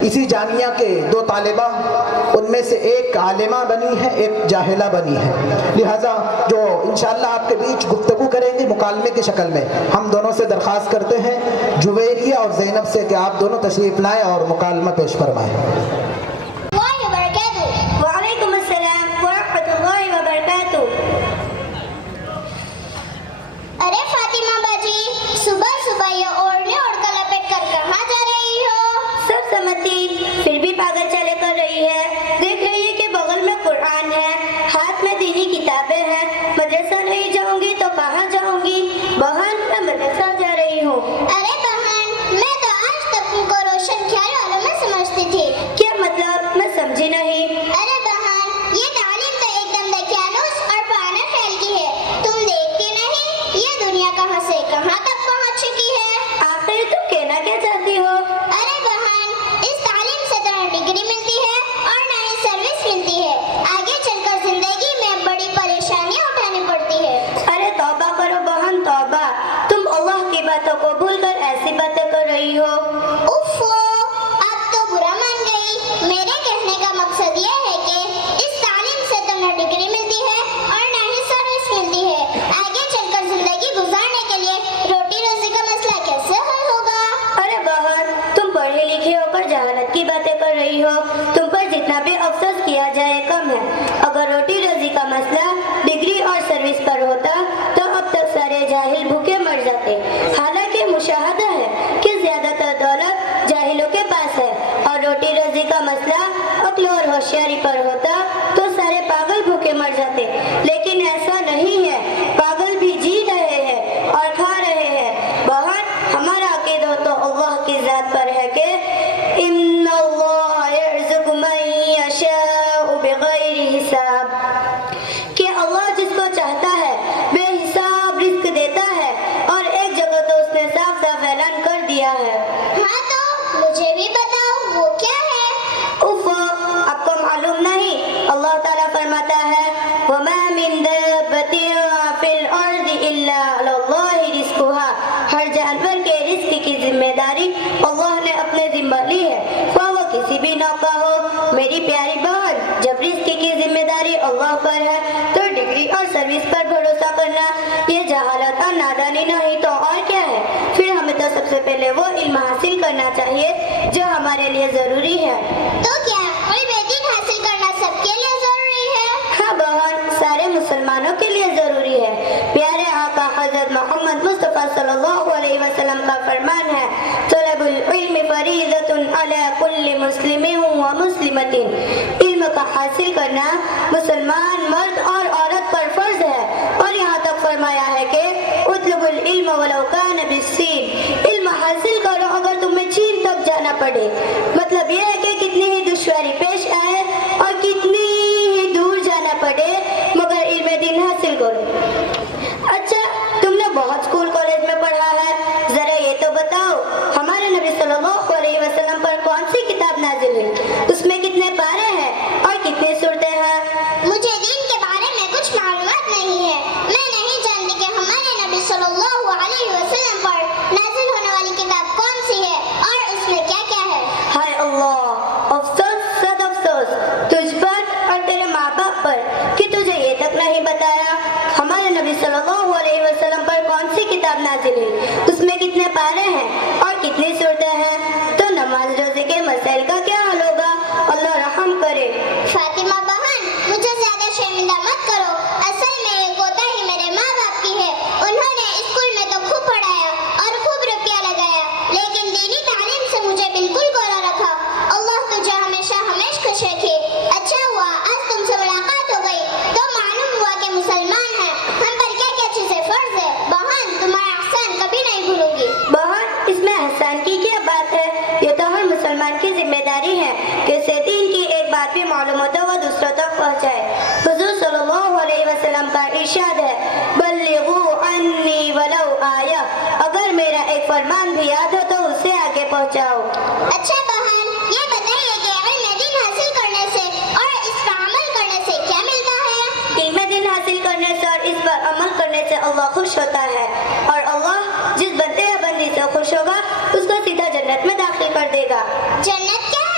اسی جامعہ کے دو طالبہ، ان میں سے ایک عالمہ بنی ہے، ایک جاہلہ بنی ہے، لہٰذا جو انشاءاللہ آپ کے بیچ گفتگو کریں گے مکالمے کی شکل میں، ہم دونوں سے درخواست کرتے ہیں جویریہ اور زینب سے کہ آپ دونوں تشریف لائیں اور مکالمہ پیش فرمائیں۔ وعلیکم السلام ورحمۃ اللہ وبرکاتہ۔ ارے فاطمہ باجی، صبح صبح یہ اوڑھنے اوڑھ کر لپٹ کر کہاں جا رہی ہو؟ سب سمجھتی پھر بھی پاگل چلے کر رہی ہے۔ دیکھ رہی ہے کہ بغل میں قرآن ہے، ہاتھ میں دینی کتابیں ہیں، مدرسہ نہیں جاؤں گی تو کہاں جاؤں گی؟ بہن میں مدرسہ جا رہی ہوں۔ ارے بہن، میں تو آج تک تم کو روشن خیال والوں میں سمجھتی تھی۔ کیا مطلب؟ میں سمجھی نہیں۔ ارے بہن، یہ تعلیم تو ایک دم دقیانوس اور پرانا خیال کی ہے، تم دیکھتی نہیں یہ دنیا کہاں سے کہاں تک پہنچ چکی ہے۔ آخر تم کہنا کیا چاہتی ہو؟ ارے بہن، اس تعلیم سے تو نہ ڈگری ملتی ہے اور نہ ہی سروس ملتی ہے، آگے چل کر زندگی میں بڑی پریشانیاں اٹھانی پڑتی ہے۔ ارے توبہ کرو بہن، توبہ، تم اللہ کی باتوں کو بھول کر ایسی باتیں کر رہی ہو۔ اوفو، اب تو برا مان گئی۔ میرے کہنے کا مقصد یہ ہے کہ اس تعلیم سے تو نہ ڈگری ملتی ہے اور نہ ہی سروس ملتی ہے، آگے چل کر زندگی گزارنے کے لیے روٹی روزی کا مسئلہ کیسے حل ہوگا؟ ارے بہن، تم پڑھی لکھی ہو کر جہالت کی باتیں کر رہی ہو، تم پر جتنا بھی افسوس کیا جائے کم ہے۔ اگر روٹی روزی کا مسئلہ ڈگری اور سروس پر ہوتا تو اب تک سارے جاہل بھوکے مر جاتے۔ حالانکہ مشاہدہ ہے کہ زیادہ تر دولت جاہلوں کے پاس ہے، اور روٹی روزی کا مسئلہ عقل اور ہوشیاری پر ہوتا تو سارے پاگل بھوکے مر جاتے، لیکن ایسا نہیں ہے، پاگل بھی جی رہے ہیں اور کھا رہے ہیں۔ بہن، ہمارا عقیدہ تو اللہ کی ذات پر ہے کہ ان اللہ یرزق من یشاء بغیر حساب، کہ اللہ جس کو چاہتا ہے بے حساب رزق دیتا ہے، اور ایک جگہ تو اس نے صاف صاف اعلان کر دیا ہے۔ ہاں تو مجھے بھی بتاؤ وہ کیا ہے؟ اوف، آپ کو معلوم نہیں؟ اللہ تعالیٰ فرماتا ہے وَمَا مِن دَابَّةٍ فِي الْأَرْضِ إِلَّا عَلَى اللَّهِ رِزْقُهَا، ہر جانور کے رزق کی ذمہ داری اللہ نے اپنے ذمہ لی ہے، خواہ وہ کسی بھی نوع کا ہو۔ میری پیاری بہن، جب رزق کی ذمہ داری اللہ پر ہے تو ڈگری اور سروس پر بھروسہ کرنا یہ جہالت اور نادانی نہیں تو اور کیا ہے؟ پھر ہمیں تو سب سے پہلے وہ علم حاصل کرنا چاہیے جو ہمارے لیے ضروری ہے۔ تو کیا علم دین حاصل کرنا سب کے لیے ضروری ہے؟ ہاں بہن، سارے مسلمانوں کے لیے ضروری ہے۔ پیارے آقا حضرت محمد مصطفیٰ صلی اللہ علیہ وسلم کا فرمان ہے طلب العلم فریضۃ علی کل مسلم و مسلمۃ، علم کا حاصل کرنا مسلمان مرد اور عورت پر فرض ہے، اور یہاں تک فرمایا ہے کہ اطلب العلم ولو کان بالصین، علم حاصل کرو اگر تمہیں چین تک جانا پڑے۔ مطلب یہ ہے کہ کتنی ہی دشواری پیش آئے اور کتنی ہی دور جانا پڑے مگر علم دین حاصل کرو۔ اچھا، تم نے بہت اسکول کالج میں پڑھا ہے، ذرا یہ تو بتاؤ ہمارے نبی صلی اللہ علیہ وسلم پر کون سی کتاب نازل ہوئی، اس میں کتنے پارے ہیں اور کتنی سورتیں ہیں؟ مجھے دین کے بارے میں کچھ معلومات نہیں ہے، میں نہیں جانتی کہ ہمارے نبی صلی اللہ علیہ وسلم پر نازل ہونے والی کتاب کون سی ہے اور اس میں کیا کیا ہے۔ ہائے اللہ، افسوس صد افسوس تجھ پر اور تیرے ماں باپ پر کہ تجھے یہ تک نہیں بتایا ہمارے نبی صلی اللہ علیہ وسلم پر کون سی کتاب نازل ہوئی، اس میں کتنے پارے ہیں اور کتنی سورتیں ہیں۔ تو نماز روزے کے مسائل کا کیا حل ہوگا؟ اللہ رحم کرے۔ فاطمہ بہن، مجھے زیادہ شرمندہ مت کرو، اصل میں یہ کوتاہی میرے ماں باپ کی ہے، انہوں نے اسکول میں تو خوب پڑھایا اور خوب روپیہ لگایا، لیکن دینی تعلیم سے مجھے بالکل گورا رکھا۔ اللہ تجھے ہمیشہ خوش رکھے۔ اچھا ہوا آج تم سے ملاقات ہو گئی تو معلوم ہوا کہ مسلمان ہیں، ہم پر کیا کیا چیزیں فرض ہے۔ بہن، تمہارا احسان کبھی نہیں بھولوں گی۔ بہن، اس میں احسان کی کیا بات ہے؟ یہ تو ہر مسلمان کی ذمہ داری ہے کہ اسے دین کی ایک بات بھی معلوم ہو تو وہ دوسروں تک پہنچائے۔ حضور صلی اللہ علیہ وسلم کا ارشاد ہے بلغوا عنی ولو آیہ، اگر میرا ایک فرمان بھی یاد ہو تو اسے آگے پہنچاؤ۔ اچھا بہن، یہ بتائیے کہ علم دین حاصل کرنے سے اور اس پر عمل کرنے سے کیا ملتا ہے؟ علم دین حاصل کرنے سے اور اس پر عمل کرنے سے اللہ خوش ہوتا ہے، اور اللہ جس بندے یا بندی سے خوش ہوگا اس کو سیدھا جنت میں داخل کر دے گا۔ جنت کیا ہے؟